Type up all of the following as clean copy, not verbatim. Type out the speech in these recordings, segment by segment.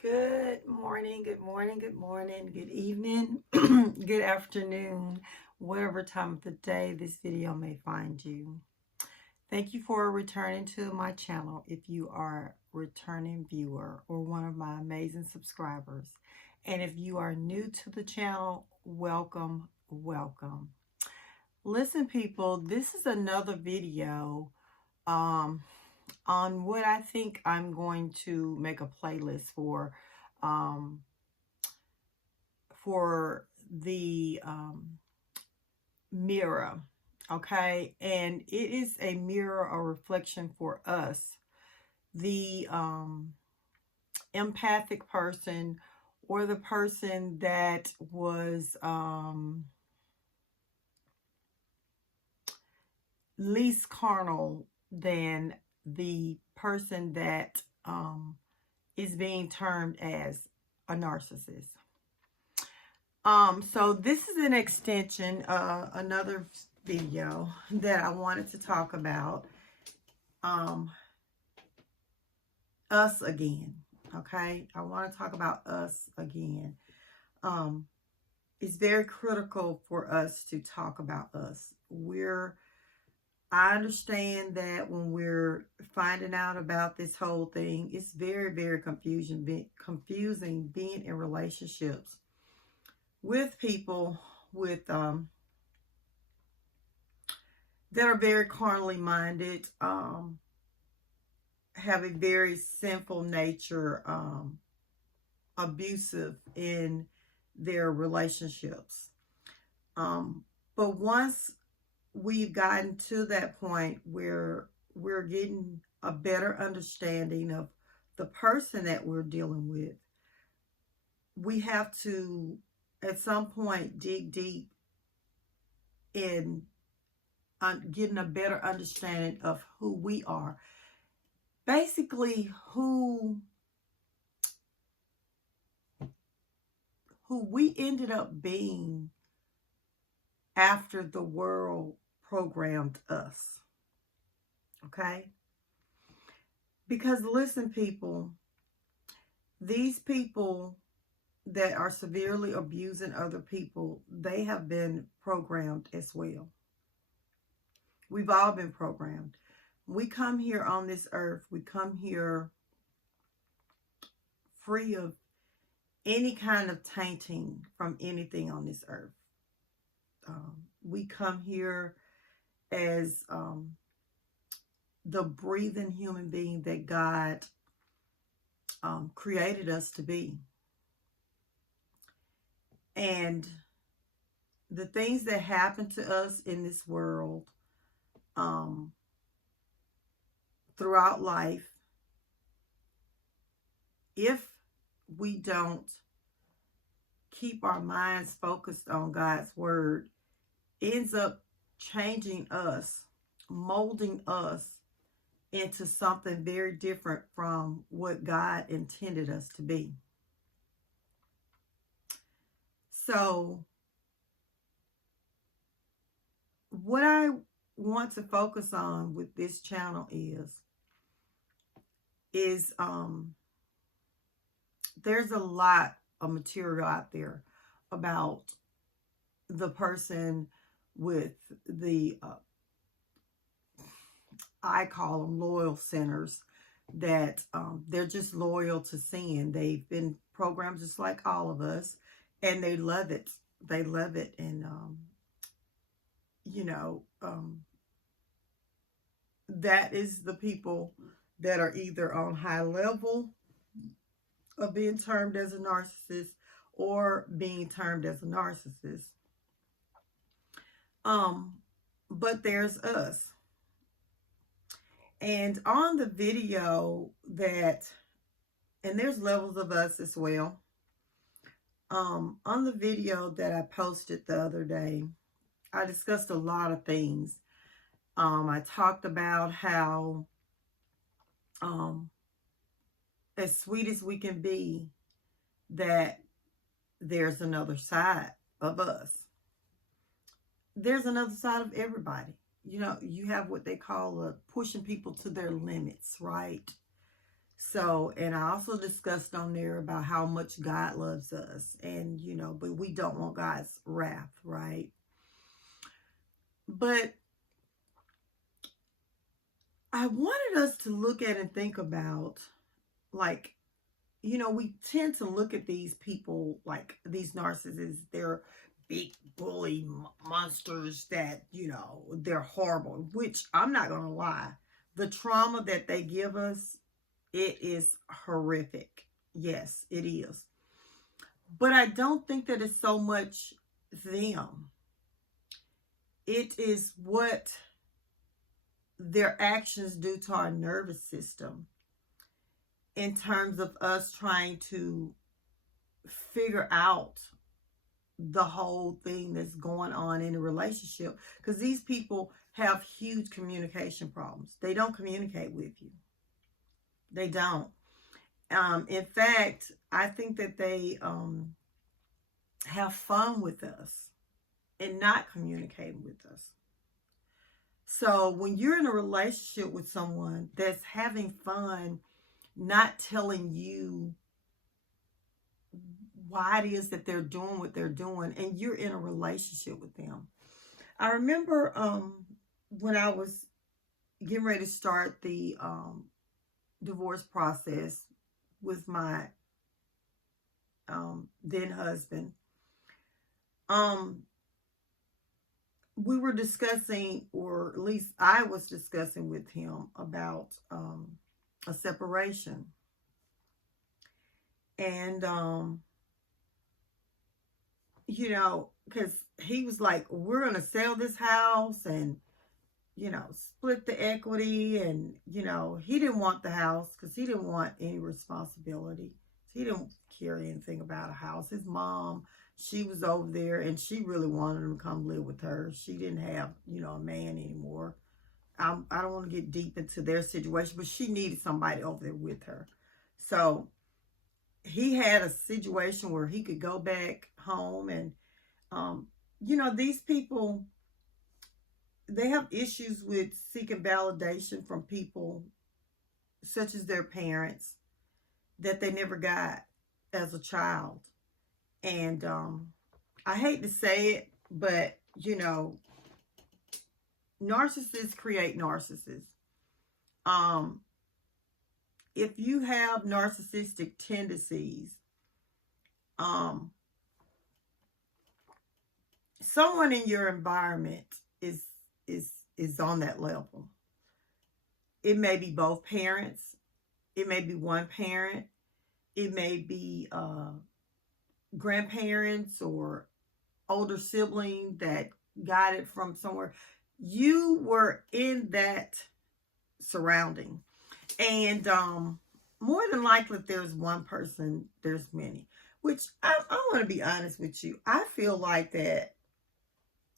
Good morning, good morning, good morning, good evening, good afternoon, whatever time of the day this video may find you. Thank you for returning to my channel if you are a returning viewer or one of my amazing subscribers. And if you are new to the channel, welcome, welcome. Listen, people, this is another video um, on what I think I'm going to make a playlist um, for the mirror. Okay, and it is a mirror or reflection for us, the empathic person, or the person that was least carnal than the person that is being termed as a narcissist. So this is an extension, another video that I wanted to talk about, us again. Okay, I want to talk about us again. It's very critical for us to talk about us. I understand that when we're finding out about this whole thing, it's very, very confusing being in relationships with people with that are very carnally minded, have a very sinful nature, abusive in their relationships. But once we've gotten to that point where we're getting a better understanding of the person that we're dealing with, we have to, at some point, dig deep in getting a better understanding of who we are. Basically, who we ended up being after the world programmed us. Okay? Because listen, people, these people that are severely abusing other people, they have been programmed as well. We've all been programmed. We come here on this earth, we come here free of any kind of tainting from anything on this earth. We come here as the breathing human being that God created us to be. And the things that happen to us in this world throughout life, if we don't keep our minds focused on God's word, ends up changing us, molding us into something very different from what God intended us to be. So what I want to focus on with this channel is there's a lot of material out there about the person with the I call them loyal sinners, that they're just loyal to sin. They've been programmed just like all of us, and they love it. They love it. And that is the people that are either on high level of being termed as a narcissist or being termed as a narcissist. But there's us. And on the video that, and there's levels of us as well. On the video that I posted the other day, I discussed a lot of things. I talked about how as sweet as we can be, that there's another side of us. There's another side of everybody. You know, you have what they call pushing people to their limits, right? So, and I also discussed on there about how much God loves us, and but we don't want God's wrath, right? But I wanted us to look at and think about, like, we tend to look at these people, like these narcissists, they're big bully monsters that, they're horrible, which I'm not going to lie. The trauma that they give us, it is horrific. Yes, it is. But I don't think that it's so much them. It is what their actions do to our nervous system, in terms of us trying to figure out the whole thing that's going on in a relationship. Because these people have huge communication problems. They don't communicate with you. They don't. In fact, I think that they have fun with us and not communicating with us. So when you're in a relationship with someone that's having fun, not telling you why it is that they're doing what they're doing, and you're in a relationship with them. I remember when I was getting ready to start the divorce process with my then husband, we were discussing, or at least I was discussing with him about a separation. And because he was like, we're going to sell this house and, split the equity. And, he didn't want the house because he didn't want any responsibility. He didn't care anything about a house. His mom, she was over there and she really wanted him to come live with her. She didn't have, a man anymore. I don't want to get deep into their situation, but she needed somebody over there with her. So he had a situation where he could go back home, and these people, they have issues with seeking validation from people such as their parents that they never got as a child. And I hate to say it, but narcissists create narcissists. If you have narcissistic tendencies, someone in your environment is on that level. It may be both parents. It may be one parent. It may be grandparents or older sibling that got it from somewhere. You were in that surrounding. And more than likely, if there's one person, there's many. Which I want to be honest with you. I feel like that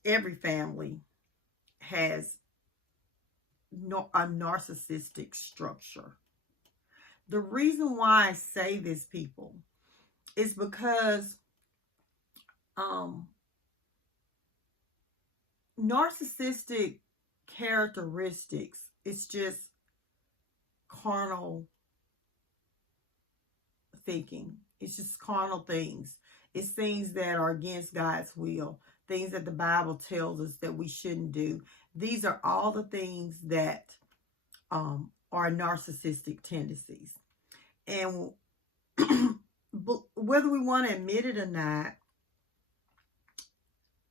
every family has a narcissistic structure. The reason why I say this, people, is because narcissistic characteristics, it's just carnal thinking. It's just carnal things. It's things that are against God's will, things that the Bible tells us that we shouldn't do. These are all the things that are narcissistic tendencies. And whether we want to admit it or not,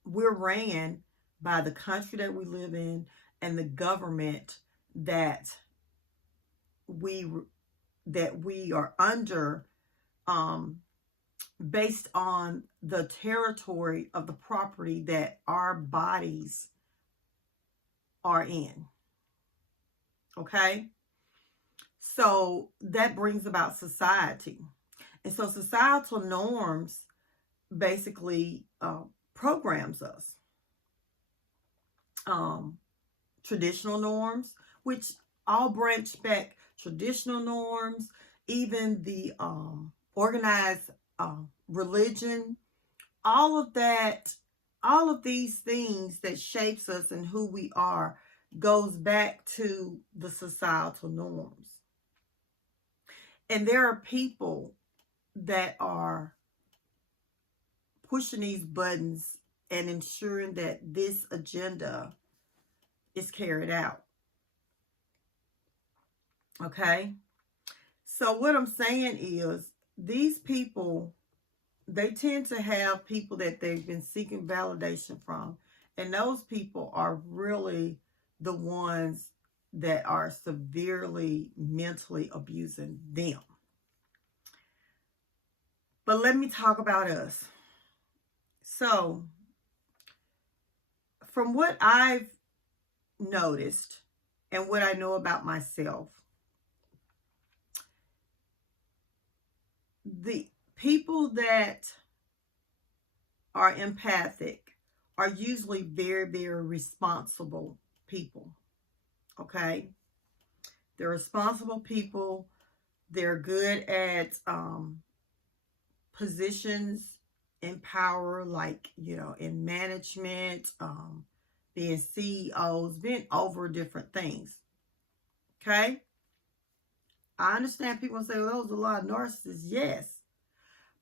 we're ran by the country that we live in and the government that we are under, based on the territory of the property that our bodies are in. Okay? So that brings about society. And so societal norms basically programs us. Traditional norms, which all branch back, traditional norms, even the organized religion, all of that, all of these things that shapes us and who we are goes back to the societal norms. And there are people that are pushing these buttons and ensuring that this agenda is carried out. Okay? So what I'm saying is, these people, they tend to have people that they've been seeking validation from. And those people are really the ones that are severely mentally abusing them. But let me talk about us. So, from what I've noticed and what I know about myself, the people that are empathic are usually very, very responsible people. Okay? They're responsible people. They're good at positions in power, like, in management, being CEOs, being over different things. Okay? I understand people say, well, those are a lot of narcissists. Yes.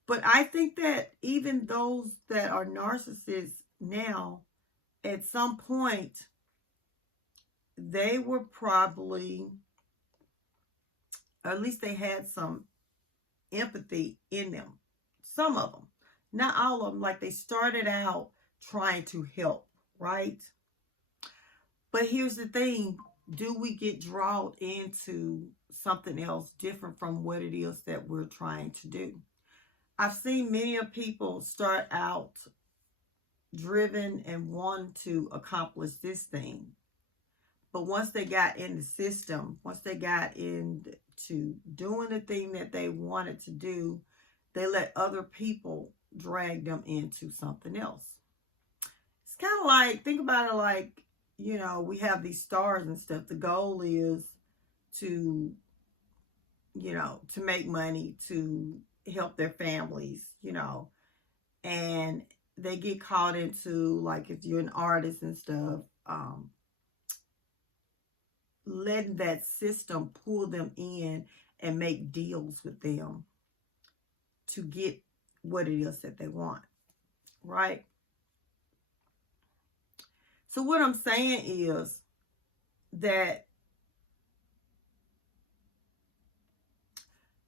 But I think that even those that are narcissists now, at some point, they were probably, or at least they had some empathy in them. Some of them. Not all of them. Like, they started out trying to help, right? But here's the thing. Do we get drawn into something else different from what it is that we're trying to do? I've seen many of people start out driven and want to accomplish this thing. But once they got in the system, once they got into doing the thing that they wanted to do, they let other people drag them into something else. It's kind of like, think about it like, we have these stars and stuff. The goal is to, to make money, to help their families, and they get caught into, like, if you're an artist and stuff, letting that system pull them in and make deals with them to get what it is that they want, right? So what I'm saying is that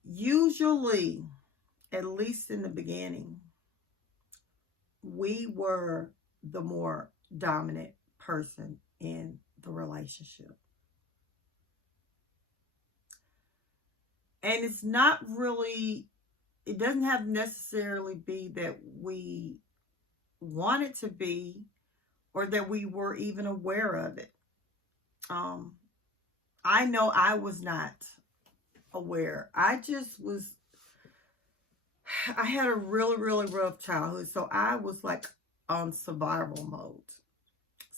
usually, at least in the beginning, we were the more dominant person in the relationship. And it's not really, it doesn't have necessarily be that we want it to be or that we were even aware of it. I know I was not aware. I had a really, really rough childhood. So I was like on survival mode.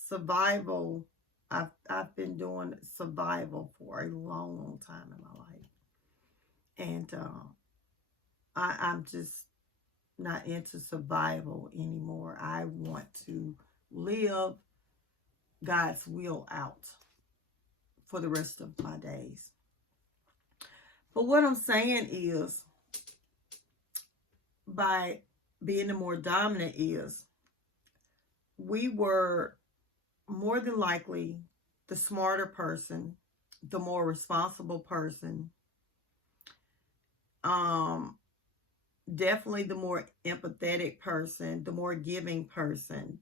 Survival. I've been doing survival for a long, long time in my life. And I'm just not into survival anymore. I want to live God's will out for the rest of my days. But what I'm saying is, by being the more dominant is, we were more than likely the smarter person, the more responsible person, definitely the more empathetic person, the more giving person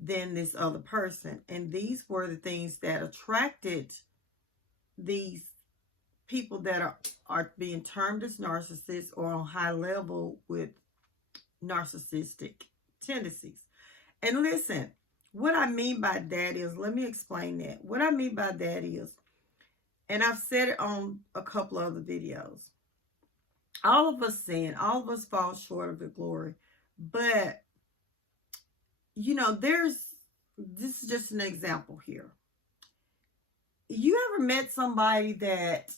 than this other person. And these were the things that attracted these people that are being termed as narcissists or on high level with narcissistic tendencies. And listen, what I mean by that is, let me explain that. What I mean by that is, and I've said it on a couple of other videos, all of us sin, all of us fall short of the glory. But, this is just an example here. You ever met somebody that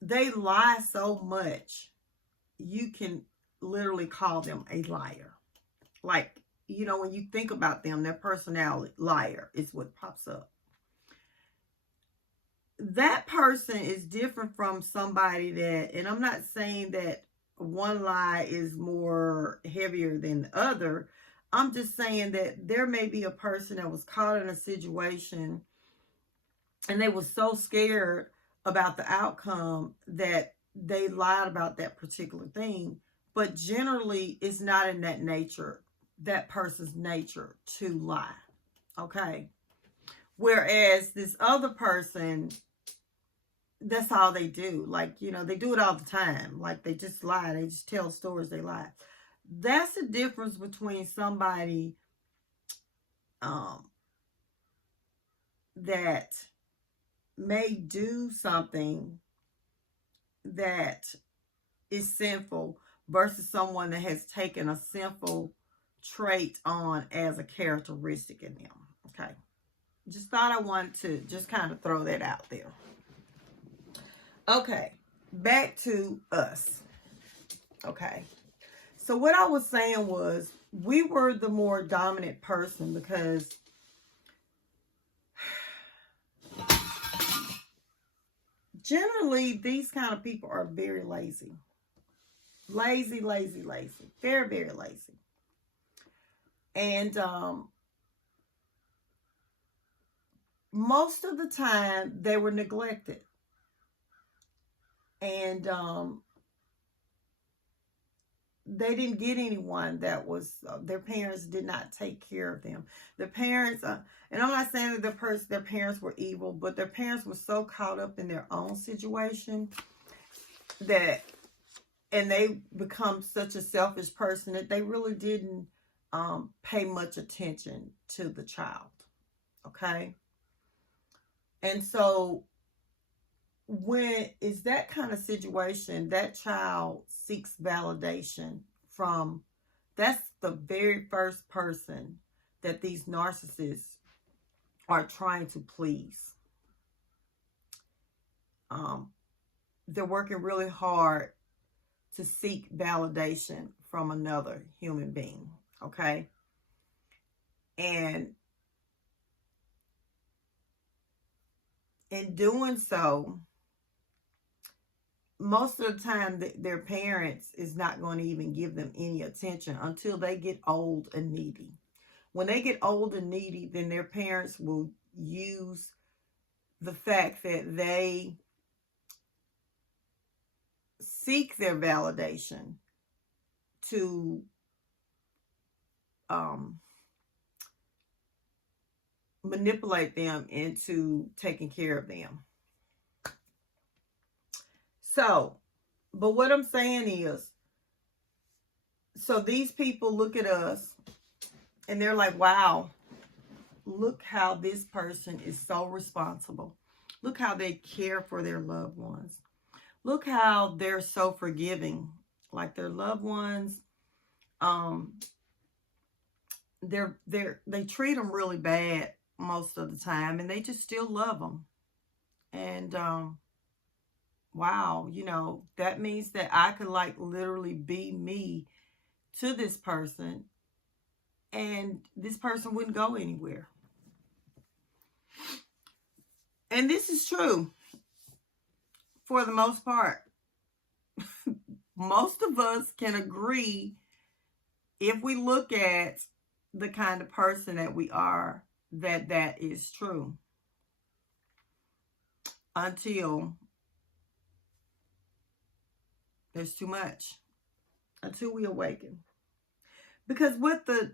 they lie so much, you can literally call them a liar? Like, when you think about them, their personality, liar is what pops up. that person is different from somebody that, and I'm not saying that one lie is more heavier than the other. I'm just saying that there may be a person that was caught in a situation and they were so scared about the outcome that they lied about that particular thing. But generally, it's not in that person's nature to lie. Okay. Whereas this other person, that's all they do. Like, they do it all the time. Like, they just lie. They just tell stories, they lie. That's the difference between somebody that may do something that is sinful versus someone that has taken a sinful trait on as a characteristic in them. Okay. Just thought I wanted to just kind of throw that out there. Okay. Back to us. Okay. So what I was saying was we were the more dominant person because generally these kind of people are very lazy. Lazy. Very, very lazy. And most of the time they were neglected. And they didn't get anyone that was, their parents did not take care of them. Their parents, and I'm not saying that their parents were evil, but their parents were so caught up in their own situation that, and they become such a selfish person that they really didn't pay much attention to the child. Okay. And so when it's that kind of situation, that child seeks validation from, that's the very first person that these narcissists are trying to please. They're working really hard to seek validation from another human being. Okay. And in doing so, most of the time their parents is not going to even give them any attention until they get old and needy. When they get old and needy, then their parents will use the fact that they seek their validation to manipulate them into taking care of them. So, but what I'm saying is, so these people look at us and they're like, wow, look how this person is so responsible. Look how they care for their loved ones. Look how they're so forgiving. Like their loved ones, they treat them really bad most of the time, and they just still love them. And wow, that means that I could like literally be me to this person, and this person wouldn't go anywhere. And this is true for the most part. Most of us can agree, if we look at the kind of person that we are, that that is true. Until there's too much. Until we awaken. Because what the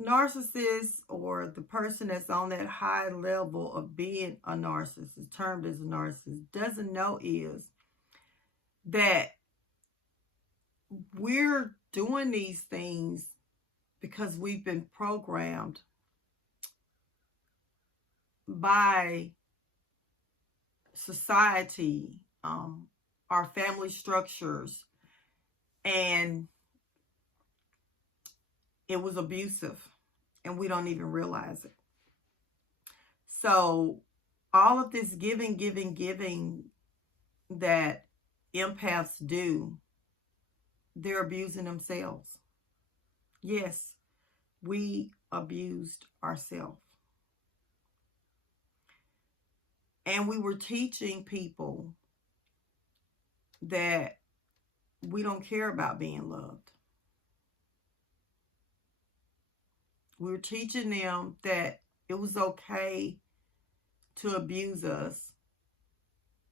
narcissist or the person that's on that high level of being a narcissist, termed as a narcissist, doesn't know is that we're doing these things because we've been programmed by society, our family structures, and it was abusive, and we don't even realize it. So all of this giving that empaths do, they're abusing themselves. Yes, we abused ourselves. And we were teaching people that we don't care about being loved. We were teaching them that it was okay to abuse us,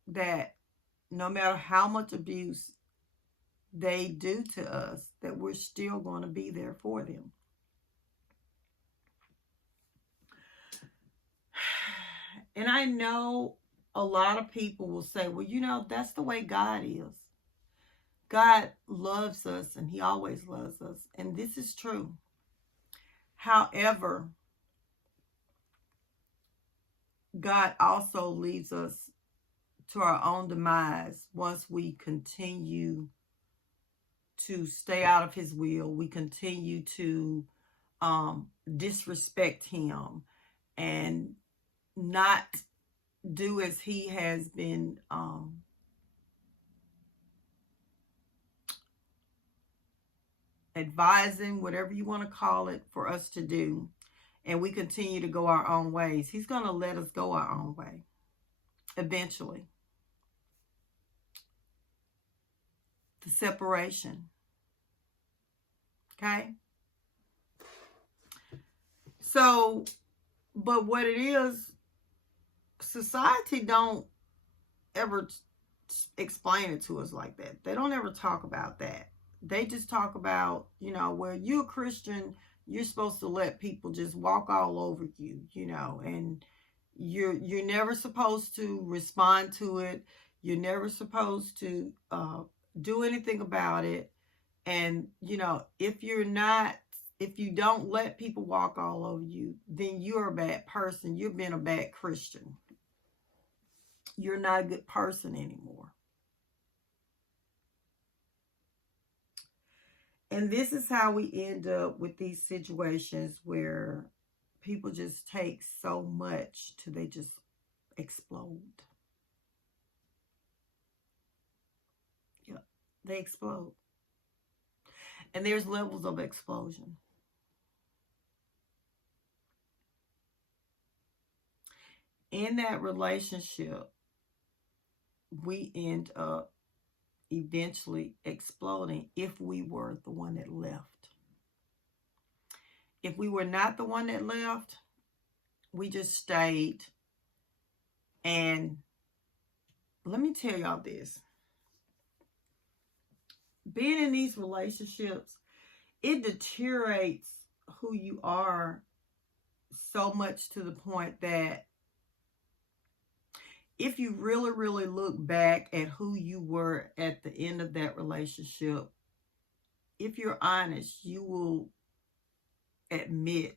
that no matter how much abuse they do to us, that we're still going to be there for them. And I know a lot of people will say, well, you know, that's the way God is. God loves us, and he always loves us. And this is true. However, God also leaves us to our own demise once we continue to stay out of his will. We continue to disrespect him and not do as he has been advising, whatever you want to call it, for us to do. And we continue to go our own ways. He's going to let us go our own way eventually. The separation. Okay? So, but what it is, society don't ever explain it to us like that. They don't ever talk about that. They just talk about, you know, well, you're a Christian, you're supposed to let people just walk all over you, you know, and you're never supposed to respond to it. You're never supposed to do anything about it. And, you know, if you don't let people walk all over you, then you're a bad person. You've been a bad Christian. You're not a good person anymore. And this is how we end up with these situations where people just take so much till they just explode. Yeah, they explode. And there's levels of explosion. In that relationship, we end up eventually exploding if we were the one that left. If we were not the one that left, we just stayed. And let me tell y'all this. Being in these relationships, it deteriorates who you are so much to the point that if you really, really look back at who you were at the end of that relationship, if you're honest, you will admit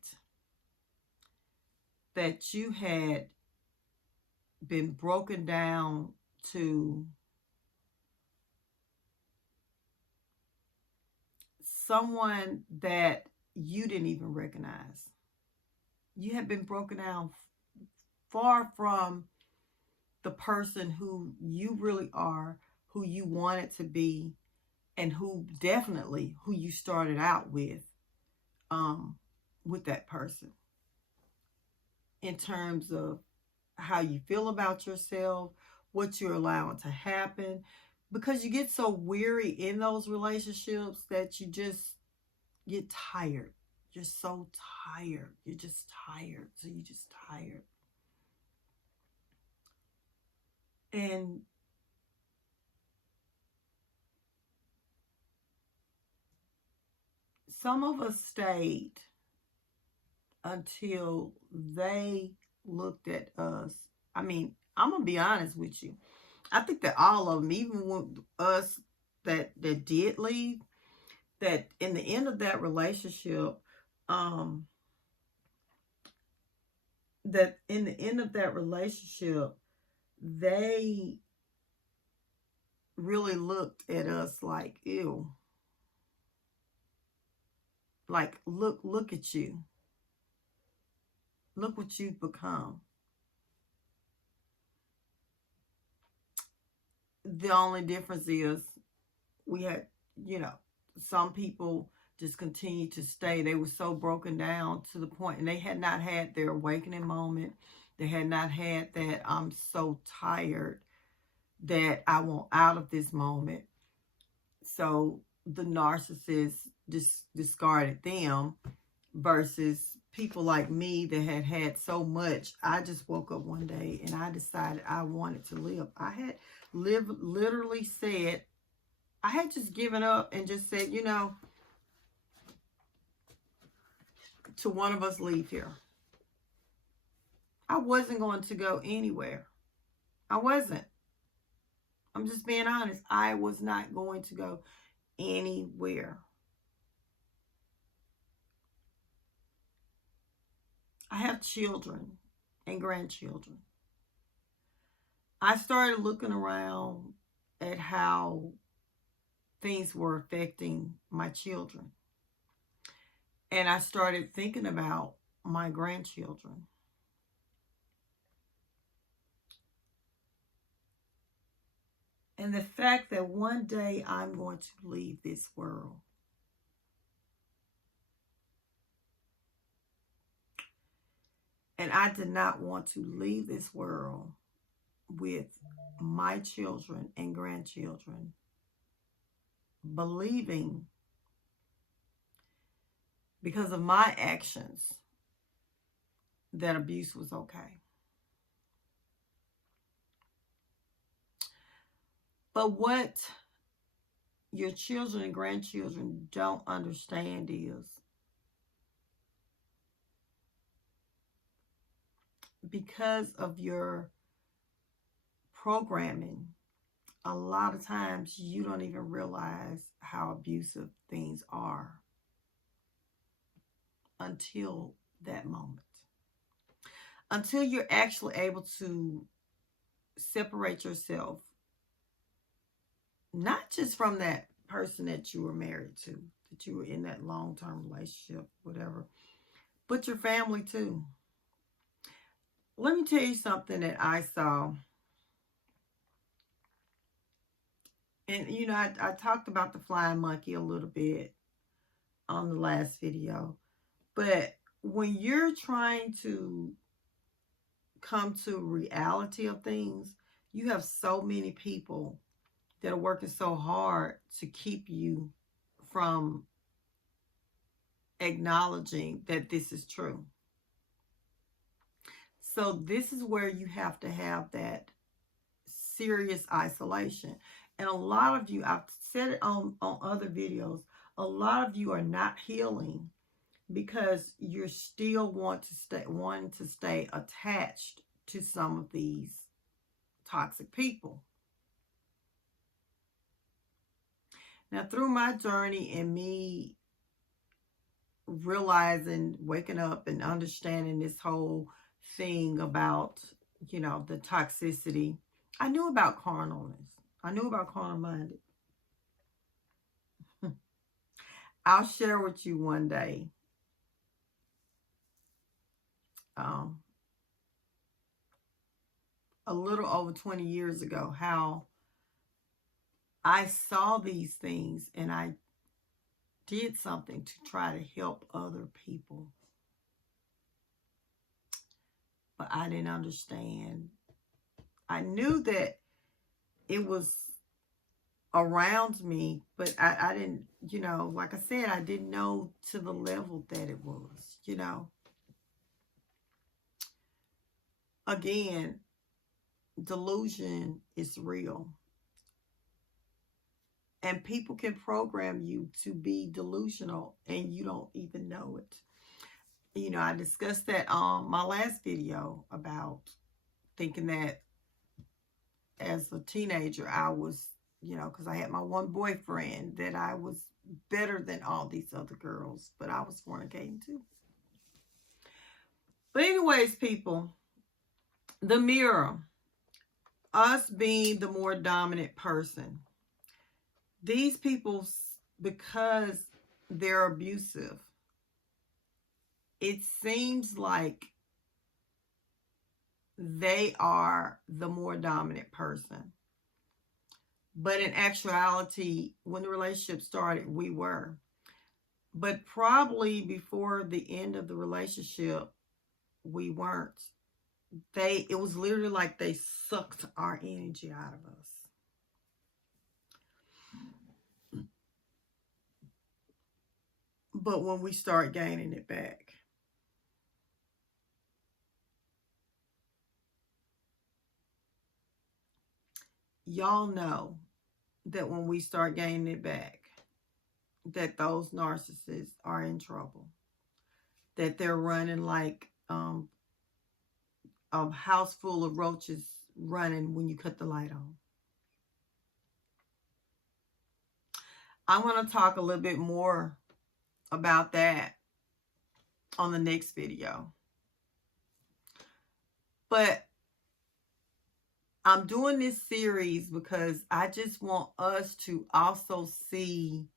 that you had been broken down to someone that you didn't even recognize. You had been broken down far from the person who you really are, who you wanted to be, and who you started out with that person. In terms of how you feel about yourself, what you're allowing to happen. Because you get so weary in those relationships that you just get tired. You're so tired. You're just tired. So you're just tired. And some of us stayed until they looked at us. I mean, I'm going to be honest with you. I think that all of them, even with us that did leave, that in the end of that relationship, they really looked at us like, ew. Like, look at you. Look what you've become. The only difference is we had, you know, some people just continued to stay. They were so broken down to the point, and they had not had their awakening moment. They had not had that I'm so tired that I want out of this moment. So the narcissist discarded them versus people like me that had had so much. I just woke up one day and I decided I wanted to live. I had literally said, I had just given up and just said, you know, to one of us leave here. I wasn't going to go anywhere. I wasn't. I'm just being honest. I was not going to go anywhere. I have children and grandchildren. I started looking around at how things were affecting my children. And I started thinking about my grandchildren. And the fact that one day I'm going to leave this world. And I did not want to leave this world with my children and grandchildren believing, because of my actions, that abuse was okay. But what your children and grandchildren don't understand is, because of your programming, a lot of times you don't even realize how abusive things are until that moment. Until you're actually able to separate yourself, not just from that person that you were married to, that you were in that long-term relationship, whatever, but your family too. Let me tell you something that I saw. And, you know, I talked about the flying monkey a little bit on the last video. But when you're trying to come to reality of things, you have so many people that are working so hard to keep you from acknowledging that this is true. So this is where you have to have that serious isolation. And a lot of you, I've said it on other videos, a lot of you are not healing because you're still wanting to stay attached to some of these toxic people. Now, through my journey and me realizing, waking up and understanding this whole thing about, you know, the toxicity, I knew about carnalness. I knew about carnal-minded. I'll share with you one day. A little over 20 years ago, how I saw these things and I did something to try to help other people. But I didn't understand. I knew that it was around me, but I didn't, you know, like I said, I didn't know to the level that it was, you know. Again, delusion is real. And people can program you to be delusional and you don't even know it. You know, I discussed that on my last video about thinking that as a teenager, I was, you know, because I had my one boyfriend, that I was better than all these other girls, but I was fornicating too. But anyways, people, the mirror, us being the more dominant person, these people, because they're abusive, it seems like they are the more dominant person. But in actuality, when the relationship started, we were. But probably before the end of the relationship, we weren't. it was literally like they sucked our energy out of us. But when we start gaining it back, y'all know that when we start gaining it back, that those narcissists are in trouble. That they're running like a house full of roaches running when you cut the light on. I want to talk a little bit more about that on the next video. But I'm doing this series because I just want us to also see,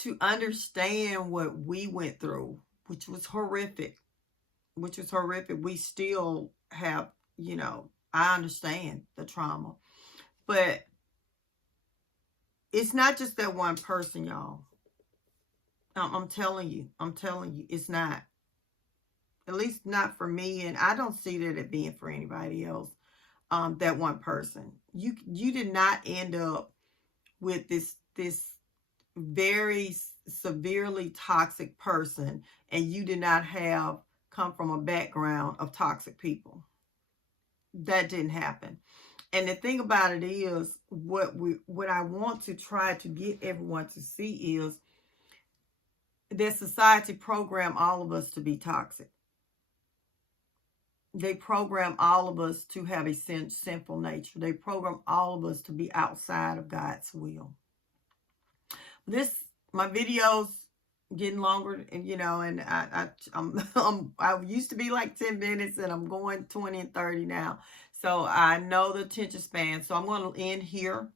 to understand what we went through, which was horrific. We still have, I understand the trauma. But it's not just that one person, y'all. I'm telling you, it's not. At least not for me, and I don't see that it being for anybody else. That one person. You did not end up with this very severely toxic person, and you did not come from a background of toxic people. That didn't happen. And the thing about it is, what I want to try to get everyone to see is that society programmed all of us to be toxic. They program all of us to have a sinful nature. They program all of us to be outside of God's will. My videos getting longer, and and I used to be like 10 minutes, and I'm going 20 and 30 now. So I know the attention span. So I'm going to end here.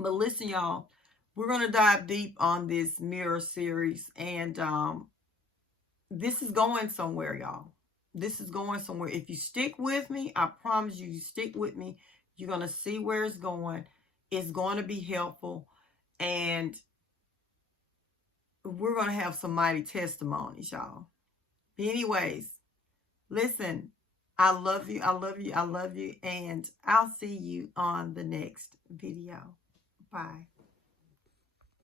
But listen, y'all, we're going to dive deep on this mirror series, and this is going somewhere, y'all. This is going somewhere. If you stick with me, I promise you, stick with me, you're going to see where it's going. It's going to be helpful. And we're going to have some mighty testimonies, y'all. Anyways, listen, I love you. I love you. I love you. And I'll see you on the next video. Bye.